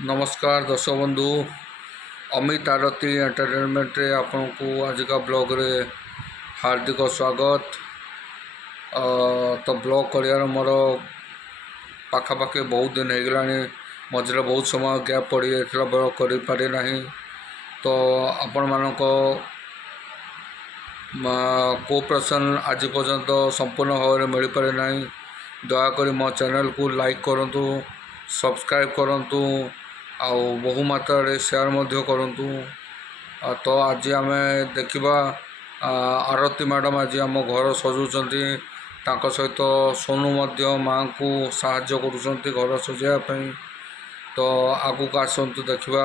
नमस्कार दर्शक बंधु। अमित आरती एंटरटेनमेंट रे आपन को आज का ब्लॉग रे हार्दिक स्वागत। तो ब्लॉग कर मोर पाखापाखि बहुत दिन हो गला, मझे बहुत समय गैप पड़ जाता ब्लॉग कर पारे ना। तो आपण मान कोऑपरेशन आज पर्यंत संपूर्ण भाव में मिल पारे ना। दयाकोरी मो चैनल को लाइक करंतु, सब्सक्राइब करंतु, आउ बहु मात्रा रे शेयर मध्य करंतु। तो आज आम देखा आरती मैडम आज आम घर सजाउछंती, तांको सहित सोनू मध्य माँ को साहाय्य करुछंती घर सजाइवाई। तो आगु को आसतु देखा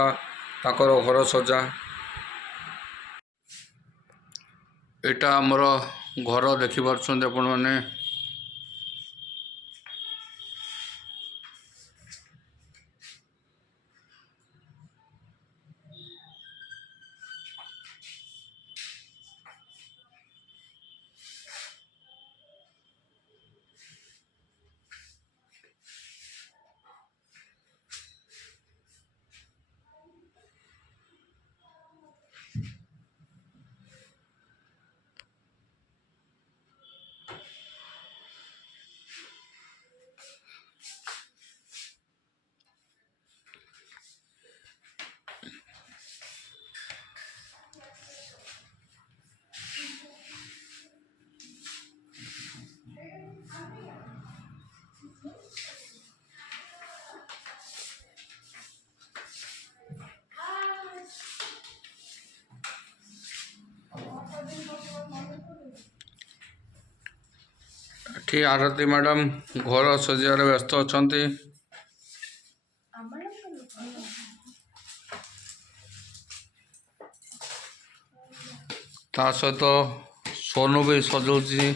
ताकर घर सजा। एटा आमर घर देखिपार्छन्ति आपण माने। एठी आरती मैडम घर सजाइबार व्यस्त अछंती। ता सहित सोनू भी सजाउछि।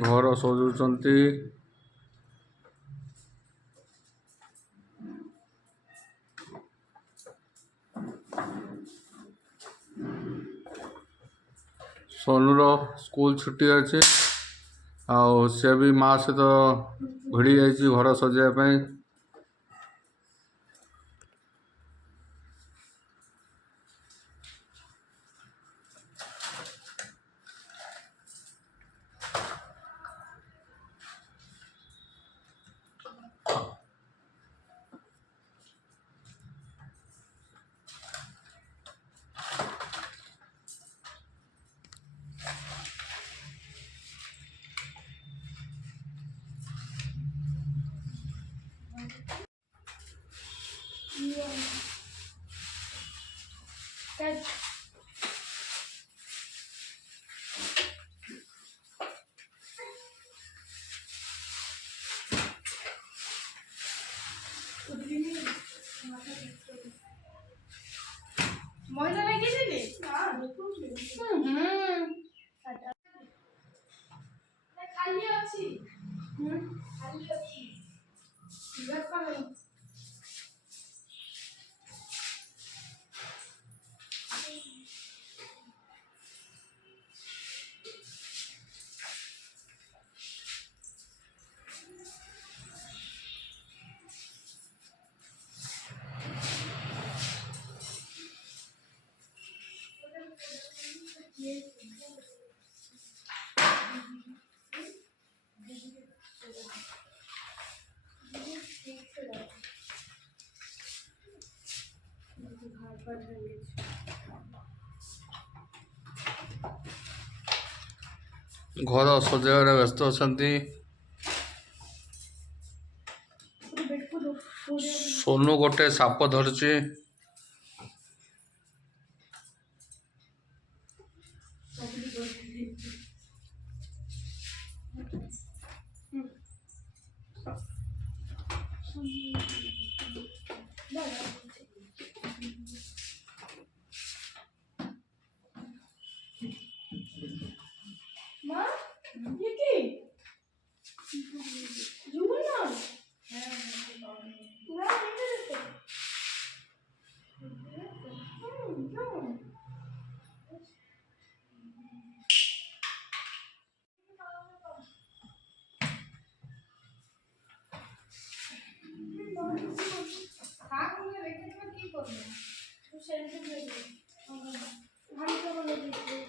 घर सजुचंती। सोनूर स्कूल छुट्टी अच्छे आउ सी भी माँ सहित भिड़ी जाइए घर सजाइवाई। ময়দা লাগিয়ে দিলি খালি ଅଛି ଖାଲି ଅଛି ଦେଖ घर सजाइबार व्यस्त अच्छा। सोनू गोटे साप धरची। মা কি জুবল না না এটা দেখো থাক মনে রেখে দেবে কি করবে তো সেরকম হয়ে যাবে ভালো করে দিয়েছি